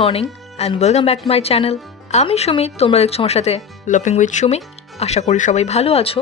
Morning and welcome back to my channel. আমি সুমি, তোমরা দেখছো আমার সাথে লাফিং উইথ সুমি। আশা করি সবাই ভালো আছো,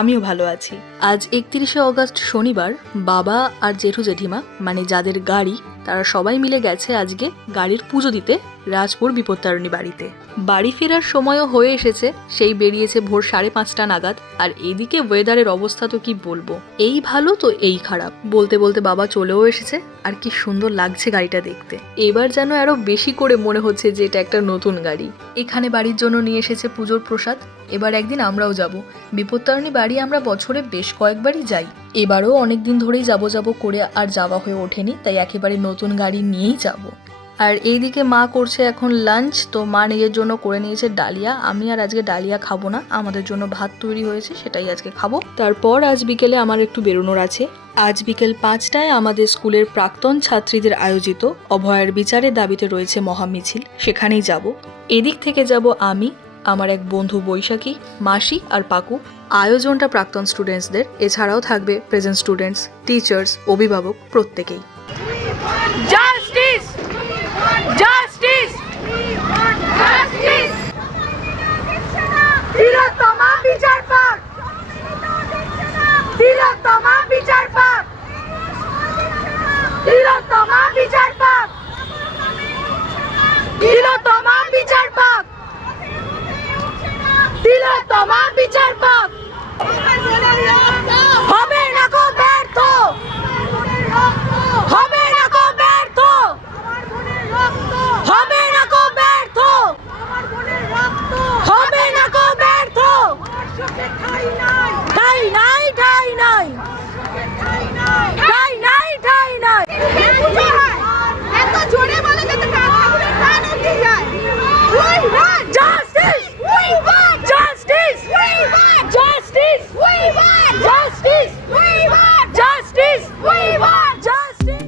আমিও ভালো আছি। আজ 31শে অগস্ট শনিবার। বাবা আর জেঠু জেঠিমা মানে যাদের গাড়ি তারা সবাই মিলে গেছে আজকে গাড়ির পুজো দিতে রাজপুর বিপত্তারিণী বাড়িতে। বাড়ি ফেরার সময়ও হয়ে এসেছে, সেই বেরিয়েছে ভোর 5:30 নাগাদ। আর এদিকে ওয়েদারের অবস্থা তো কি বলবো, এই ভালো তো এই খারাপ। বলতে বলতে বাবা চলেও এসেছে। আর কি সুন্দর লাগছে গাড়িটা দেখতে। এবার যেন আরো বেশি করে মনে হচ্ছে যে এটা একটা নতুন গাড়ি। এখানে বাড়ির জন্য নিয়ে এসেছে পুজোর প্রসাদ। এবার একদিন আমরাও যাব বিপত্তারিণী বাড়ি। আমরা বছরে বেশ কয়েকবারই যাই, এবারও অনেকদিন ধরেই যাব করে আর যাওয়া হয়ে ওঠেনি, তাই একেবারে নতুন গাড়ি নিয়েই যাব। আর এইদিকে মা করছে এখন লাঞ্চ। তো মা নিজের জন্য করে নিয়েছে ডালিয়া। আমি আর আজকে ডালিয়া খাবো না, আমাদের জন্য ভাত তৈরি হয়েছে সেটাই আজকে খাবো। তারপর আজ বিকেলে আমার একটু বেরোনোর আছে। আজ বিকেল 5টায় আমাদের স্কুলের প্রাক্তন ছাত্রীদের আয়োজিত অভয়ার বিচারের দাবিতে রয়েছে মহামিছিল, সেখানেই যাব। এদিক থেকে যাব আমি, আমার এক বন্ধু বৈশাখী, মাসি আর পাকু। আয়োজনটা প্রাক্তন স্টুডেন্টসদের, এছাড়াও থাকবে প্রেজেন্ট স্টুডেন্টস, টিচার্স, অভিভাবক প্রত্যেকেই। জাস্টিস জাস্টিস জাস্টিস তিলোত্তমা বিচার পাক, তিলোত্তমা বিচার পাক, তিলোত্তমা বিচার পাক, তিলোত্তমা বিচার পাক, তিলোত্তমা বিচার পাক। হবে না কো ব্যর্থ, হবে না কো ব্যর্থ, হবে না কো ব্যর্থ, হবে না কো ব্যর্থ। ঠাই নাই, ঠাই নাই, ঠাই নাই, ঠাই নাই। এত জোরে বলে যাতে কান অবধি যায়। Justice we want, justice we want, justice we want, justice we want, justice we want, justice.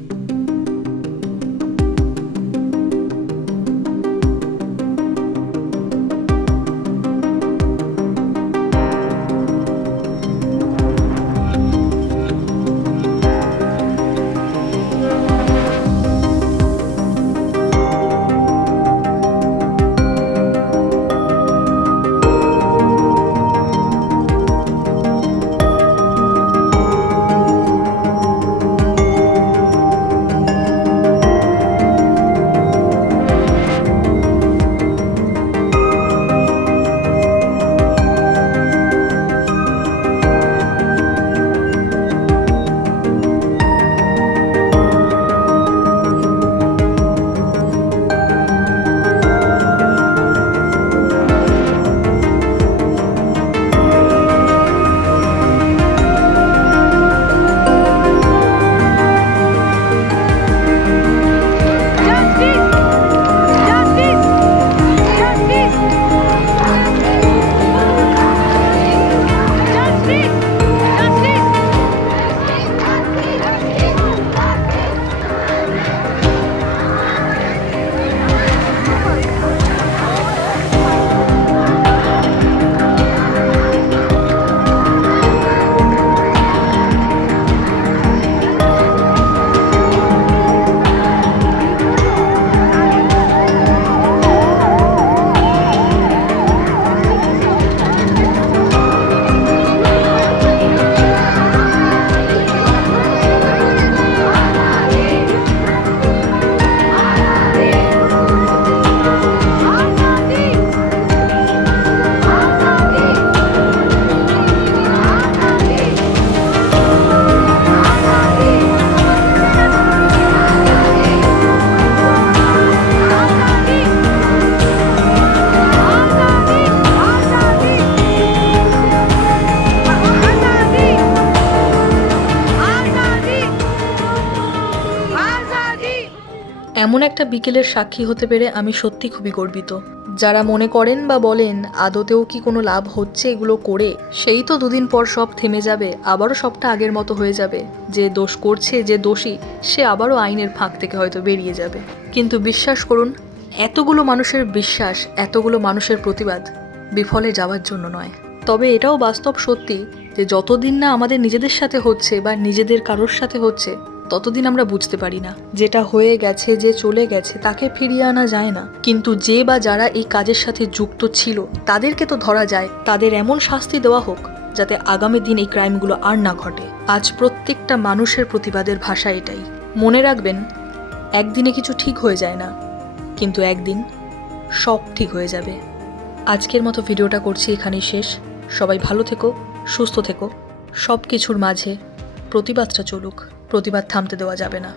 এমন একটা বিকেলের সাক্ষী হতে পেরে আমি সত্যি খুবই গর্বিত। যারা মনে করেন বা বলেন আদতেও কি কোনো লাভ হচ্ছে এগুলো করে, সেই তো দুদিন পর সব থেমে যাবে, আবারও সবটা আগের মতো হয়ে যাবে। যে দোষ করছে, যে দোষী, সে আবারও আইনের ফাঁক থেকে হয়তো বেরিয়ে যাবে। কিন্তু বিশ্বাস করুন, এতগুলো মানুষের বিশ্বাস, এতগুলো মানুষের প্রতিবাদ বিফলে যাওয়ার জন্য নয়। তবে এটাও বাস্তব সত্যি যে যতদিন না আমাদের নিজেদের সাথে হচ্ছে বা নিজেদের কারোর সাথে হচ্ছে, ততদিন আমরা বুঝতে পারি না। যেটা হয়ে গেছে, যে চলে গেছে, তাকে ফিরিয়ে আনা যায় না, কিন্তু যে বা যারা এই কাজের সাথে যুক্ত ছিল তাদেরকে তো ধরা যায়। তাদের এমন শাস্তি দেওয়া হোক যাতে আগামী দিন এই ক্রাইমগুলো আর না ঘটে। আজ প্রত্যেকটা মানুষের প্রতিবাদের ভাষা এটাই। মনে রাখবেন, একদিনে কিছু ঠিক হয়ে যায় না, কিন্তু একদিন সব ঠিক হয়ে যাবে। আজকের মতো ভিডিওটা করছি এখানেই শেষ। সবাই ভালো থেকো, সুস্থ থেকো। সব কিছুর মাঝে প্রতিবাদটা চলুক, প্রতিবাদ থামতে দেওয়া যাবে না।